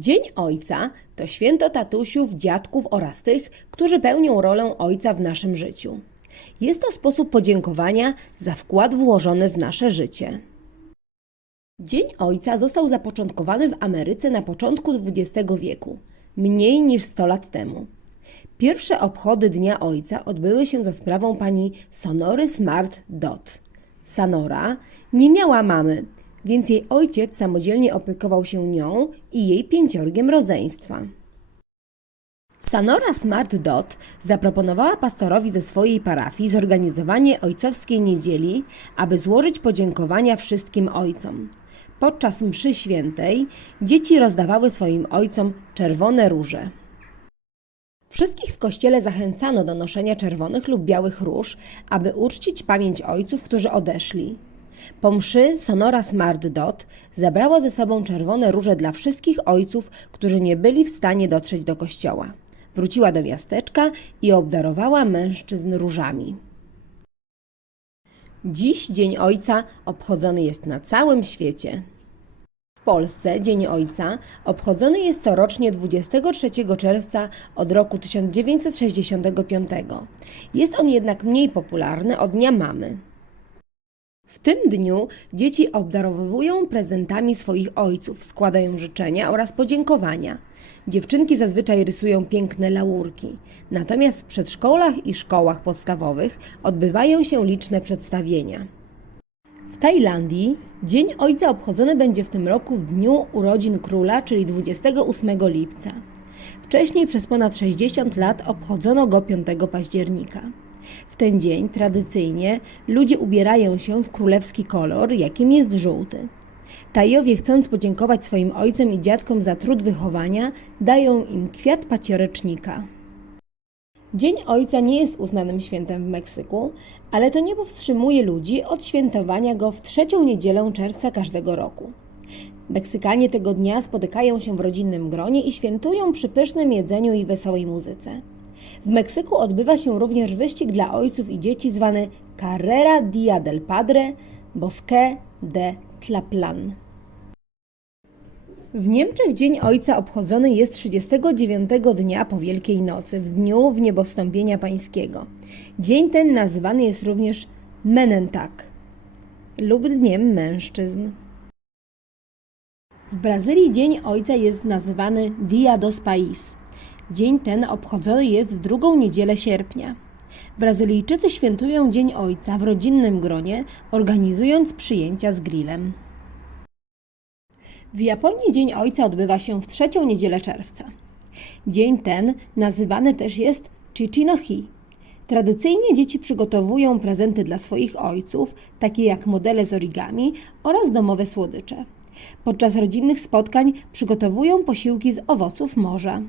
Dzień Ojca to święto tatusiów, dziadków oraz tych, którzy pełnią rolę ojca w naszym życiu. Jest to sposób podziękowania za wkład włożony w nasze życie. Dzień Ojca został zapoczątkowany w Ameryce na początku XX wieku, mniej niż 100 lat temu. Pierwsze obchody Dnia Ojca odbyły się za sprawą pani Sonory Smart Dot. Sanora nie miała mamy, więc jej ojciec samodzielnie opiekował się nią i jej pięciorgiem rodzeństwa. Sanora Smart Dot zaproponowała pastorowi ze swojej parafii zorganizowanie ojcowskiej niedzieli, aby złożyć podziękowania wszystkim ojcom. Podczas mszy świętej dzieci rozdawały swoim ojcom czerwone róże. Wszystkich w kościele zachęcano do noszenia czerwonych lub białych róż, aby uczcić pamięć ojców, którzy odeszli. Po mszy Sonora Smart Dot zabrała ze sobą czerwone róże dla wszystkich ojców, którzy nie byli w stanie dotrzeć do kościoła. Wróciła do miasteczka i obdarowała mężczyzn różami. Dziś Dzień Ojca obchodzony jest na całym świecie. W Polsce Dzień Ojca obchodzony jest corocznie 23 czerwca od roku 1965. Jest on jednak mniej popularny od Dnia Mamy. W tym dniu dzieci obdarowują prezentami swoich ojców, składają życzenia oraz podziękowania. Dziewczynki zazwyczaj rysują piękne laurki, natomiast w przedszkolach i szkołach podstawowych odbywają się liczne przedstawienia. W Tajlandii Dzień Ojca obchodzony będzie w tym roku w dniu urodzin króla, czyli 28 lipca. Wcześniej przez ponad 60 lat obchodzono go 5 października. W ten dzień tradycyjnie ludzie ubierają się w królewski kolor, jakim jest żółty. Tajowie, chcąc podziękować swoim ojcom i dziadkom za trud wychowania, dają im kwiat paciorecznika. Dzień Ojca nie jest uznanym świętem w Meksyku, ale to nie powstrzymuje ludzi od świętowania go w trzecią niedzielę czerwca każdego roku. Meksykanie tego dnia spotykają się w rodzinnym gronie i świętują przy pysznym jedzeniu i wesołej muzyce. W Meksyku odbywa się również wyścig dla ojców i dzieci zwany Carrera Dia del Padre Bosque de Tlaplan. W Niemczech Dzień Ojca obchodzony jest 39 dnia po Wielkiej Nocy, w dniu Wniebowstąpienia Pańskiego. Dzień ten nazywany jest również Menentag lub Dniem Mężczyzn. W Brazylii Dzień Ojca jest nazywany Dia dos Pais. Dzień ten obchodzony jest w drugą niedzielę sierpnia. Brazylijczycy świętują Dzień Ojca w rodzinnym gronie, organizując przyjęcia z grillem. W Japonii Dzień Ojca odbywa się w trzecią niedzielę czerwca. Dzień ten nazywany też jest Chichino-hi. Tradycyjnie dzieci przygotowują prezenty dla swoich ojców, takie jak modele z origami oraz domowe słodycze. Podczas rodzinnych spotkań przygotowują posiłki z owoców morza.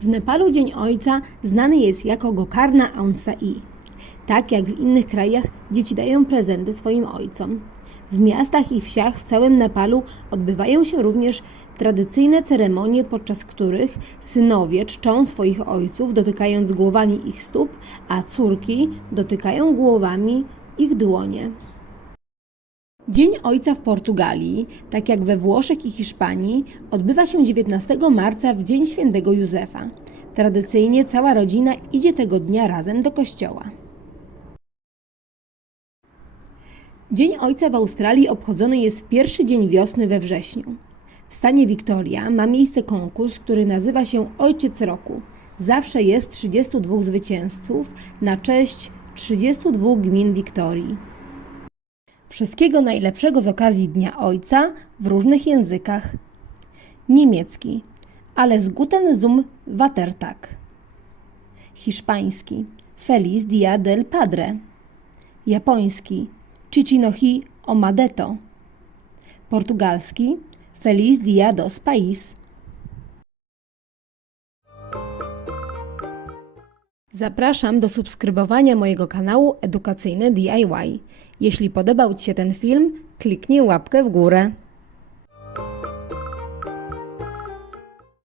W Nepalu Dzień Ojca znany jest jako Gokarna Ansai. Tak jak w innych krajach, dzieci dają prezenty swoim ojcom. W miastach i wsiach w całym Nepalu odbywają się również tradycyjne ceremonie, podczas których synowie czczą swoich ojców, dotykając głowami ich stóp, a córki dotykają głowami ich dłonie. Dzień Ojca w Portugalii, tak jak we Włoszech i Hiszpanii, odbywa się 19 marca w Dzień Świętego Józefa. Tradycyjnie cała rodzina idzie tego dnia razem do kościoła. Dzień Ojca w Australii obchodzony jest w pierwszy dzień wiosny we wrześniu. W stanie Victoria ma miejsce konkurs, który nazywa się Ojciec Roku. Zawsze jest 32 zwycięzców na cześć 32 gmin Wiktorii. Wszystkiego najlepszego z okazji Dnia Ojca w różnych językach. Niemiecki Alles Guten zum Vatertag. Hiszpański Feliz Dia del Padre. Japoński Chichinohi Omadeto. Portugalski Feliz Dia dos Pais. Zapraszam do subskrybowania mojego kanału Edukacyjny DIY. Jeśli podobał Ci się ten film, kliknij łapkę w górę.